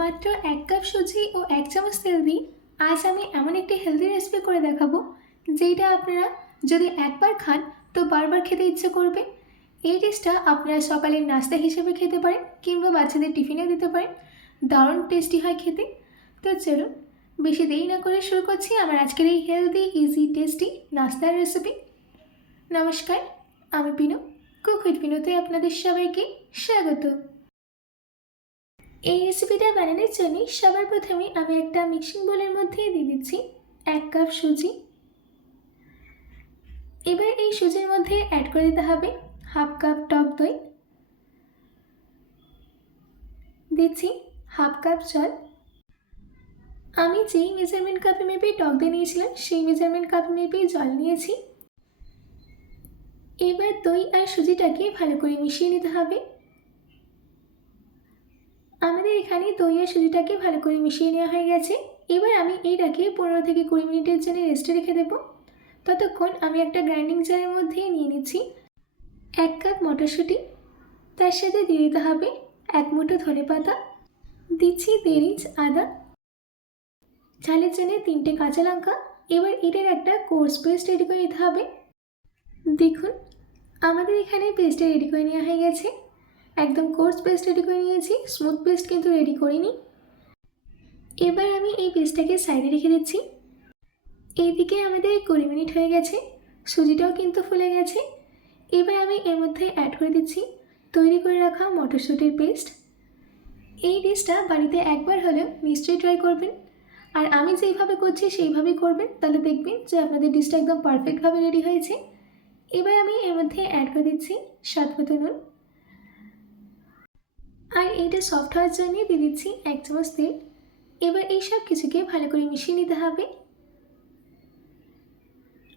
মাত্র এক কাপ সুজি ও এক চামচ তেল দিয়ে আজ আমি এমন একটি হেলদি রেসিপি করে দেখাবো যেটা আপনারা যদি একবার খান, তো বারবার খেতে ইচ্ছে করবে। এই ডিশটা আপনারা সকালের নাস্তা হিসেবে খেতে পারেন, কিংবা বাচ্চাদের টিফিনে দিতে পারেন। দারুণ টেস্টি হয় খেতে। তো চলুন, বেশি দেরি না করে শুরু করছি আমার আজকের এই হেলদি ইজি টেস্টি নাস্তার রেসিপি নমস্কার, আমি পিনু। কুক উইথ পিনুতে আপনাদের সবাইকে স্বাগত। এই রেসিপিটা বানানোর জন্য সবার প্রথমে আমি একটা মিক্সিং বোলের মধ্যে দিয়ে দিচ্ছি এক কাপ সুজি। এবার এই সুজির মধ্যে অ্যাড করে দিতে হবে হাফ কাপ টক দই। দিচ্ছি হাফ কাপ জল। আমি যেই মেজারমেন্ট কাপে মেপে টক দই নিয়েছিলাম, সেই মেজারমেন্ট কাপে মেপেই জল নিয়েছি। এবার দই আর সুজিটাকে ভালো করে মিশিয়ে নিতে হবে। আমাদের এখানে দই আর সুজিটাকে ভালো করে মিশিয়ে নেওয়া হয়ে গেছে। এবার আমি এইটাকে পনেরো থেকে কুড়ি মিনিটের জন্য রেস্টে রেখে দেবো। ততক্ষণ আমি একটা গ্রাইন্ডিং জারের মধ্যে নিয়ে নিচ্ছি এক কাপ মটরশুঁটি। তার সাথে দিয়ে দিতে হবে এক মুঠো ধনে পাতা। দিচ্ছি দেড় ইঞ্চ আদা। ঝালের জন্য তিনটে কাঁচা লঙ্কা। এবার এটার একটা কোর্স পেস্ট রেডি করে নিতে হবে। দেখুন, আমাদের এখানে পেস্টটা রেডি করে নেওয়া হয়ে গেছে। একদম কোর্স পেস্ট রেডি করে নিয়েছি স্মুথ পেস্ট কিন্তু রেডি করিনি। এবার আমি এই পেস্টটাকে সাইডে রেখে দিচ্ছি। এইদিকে আমাদের কুড়ি মিনিট হয়ে গেছে, সুজিটাও কিন্তু ফুলে গেছে। এবার আমি এর মধ্যে অ্যাড করে দিচ্ছি, তৈরি করে রাখা মটরশুঁটির পেস্ট এই ডিশটা বাড়িতে একবার হলেও নিশ্চয়ই ট্রাই করবেন। আর আমি যেইভাবে করছি, সেইভাবেই করবেন। তাহলে দেখবেন যে আপনাদের ডিশটা একদম পারফেক্টভাবে রেডি হয়েছে। এবার আমি এর মধ্যে অ্যাড করে দিচ্ছি স্বাদ মতো নুন। আর এইটা সফট হওয়ার জন্য দিয়ে দিচ্ছি এক চামচ তেল। এবার এই সব কিছুকে ভালো করে মিশিয়ে নিতে হবে।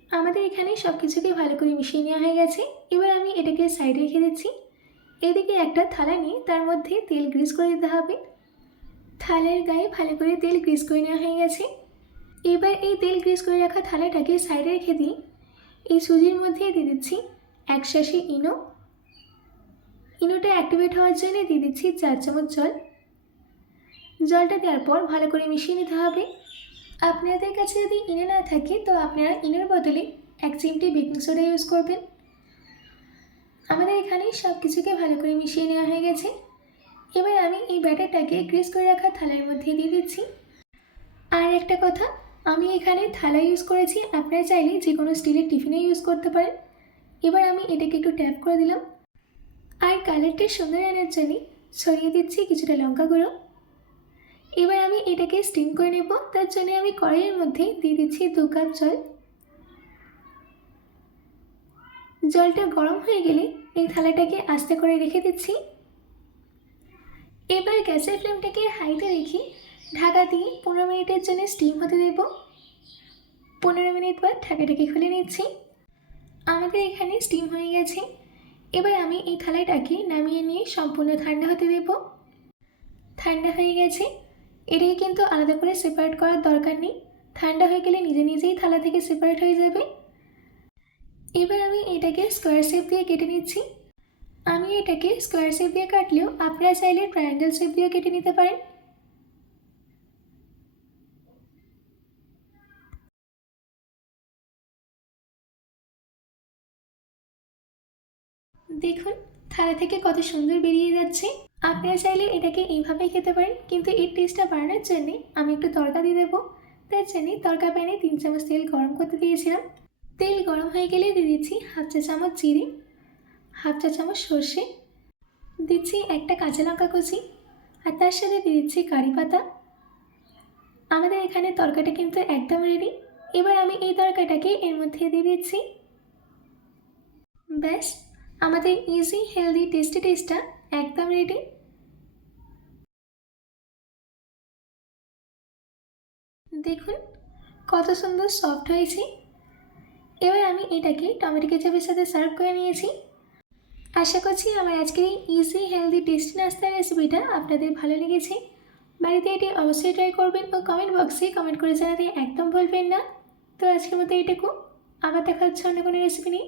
আমাদের এখানে সব কিছুকে ভালো করে মিশিয়ে নেওয়া হয়ে গেছে। এবার আমি এটাকে সাইডে রেখে দিচ্ছি। এদিকে একটা থালা নিয়ে তার মধ্যে তেল গ্রিস করে দিতে হবে। থালের গায়ে ভালো করে তেল গ্রিস করে নেওয়া হয়ে গেছে। এবার এই তেল গ্রিস করে রাখা থালাটাকে সাইডে রেখে দিই। এই সুজির মধ্যে দিয়ে দিচ্ছি এক শাসি ইনো। ইনোটা অ্যাক্টিভেট হওয়ার জন্য দিয়ে দিচ্ছি চার চামচ জল। জলটা দেওয়ার পর ভালো করে মিশিয়ে নিতে হবে। আপনাদের কাছে যদি ইনো না থাকে, তো আপনারা ইনোর বদলে এক চিমটি বেকিং সোডা ইউজ করবেন। আমাদের এখানে সব কিছুকে ভালো করে মিশিয়ে নেওয়া হয়ে গেছে। এবার আমি এই ব্যাটারটাকে গ্রিস করে রাখা থালার মধ্যে দিয়ে দিচ্ছি। আর একটা কথা, আমি এখানে থালা ইউজ করেছি, আপনারা চাইলে যে কোনো স্টিলের টিফিনে ইউজ করতে পারেন। এবার আমি এটাকে একটু ট্যাপ করে দিলাম। আর কালারটা সুন্দর আনার জন্যে ছড়িয়ে দিচ্ছি কিছুটা লঙ্কা গুঁড়ো। এবার আমি এটাকে স্টিম করে নেব। তার জন্য আমি কড়াইয়ের মধ্যে দিয়ে দিচ্ছি দু কাপ জল। জলটা গরম হয়ে গেলে এই থালাটাকে আস্তে করে রেখে দিচ্ছি। এবার গ্যাসের ফ্লেমটাকে হাইতে রেখে ঢাকা দিয়ে পনেরো মিনিটের জন্য স্টিম হতে দেব। পনেরো মিনিট পর ঢাকাটাকে খুলে নিচ্ছি। আমাদের এখানে স্টিম হয়ে গেছে। এবার আমি এই থালাটাকে নামিয়ে নিয়ে সম্পূর্ণ ঠান্ডা হতে দেব। ঠান্ডা হয়ে গেছে। এটাকে কিন্তু আলাদা করে সেপারেট করার দরকার নেই। ঠান্ডা হয়ে গেলে নিজে নিজেই থালা থেকে সেপারেট হয়ে যাবে। এবার আমি এটাকে স্কোয়ার শেপ দিয়ে কেটে নিচ্ছি। আমি এটাকে স্কোয়ার শেপ দিয়ে কাটলেও আপনারা চাইলে ট্রায়াঙ্গেল শেপ দিয়েও কেটে নিতে পারেন। দেখুন, থালা থেকে কত সুন্দর বেরিয়ে যাচ্ছে। আপনারা চাইলে এটাকে এইভাবেই খেতে পারেন, কিন্তু এর টেস্টটা বাড়ানোর জন্যে আমি একটু তড়কা দিয়ে দেবো। তার জন্যে তড়কা প্যানে তিন চামচ তেল গরম করতে দিয়েছিলাম। তেল গরম হয়ে গেলে দিয়ে দিচ্ছি হাফ চা চামচ জিরে, হাফ চা চামচ সর্ষে, দিচ্ছি একটা কাঁচা লঙ্কা কুচি, আর তার সাথে দিয়ে দিচ্ছি কারি পাতা। আমাদের এখানে তরকাটা কিন্তু একদম রেডি এবার আমি এই তরকাটাকে এর মধ্যে দিয়ে দিচ্ছি। ব্যাস আমাদের ইজি হেলদি টেস্টি টেস্টটা একদম রেডি দেখুন, কত সুন্দর সফট হয়েছে। এবার আমি এটাকে টমেটো কেচাপের সাথে সার্ভ করে নিয়েছি। আশা করছি আমার আজকের এই ইজি হেলদি টেস্টি নাস্তার রেসিপিটা আপনাদের ভালো লেগেছে। বাড়িতে এটি অবশ্যই ট্রাই করবেন ও কমেন্ট বক্সে কমেন্ট করে জানাতে একদম ভুলবেন না। তো আজকের মতো এইটুকু। আবার দেখা হচ্ছে অন্য কোনো রেসিপি নিয়ে।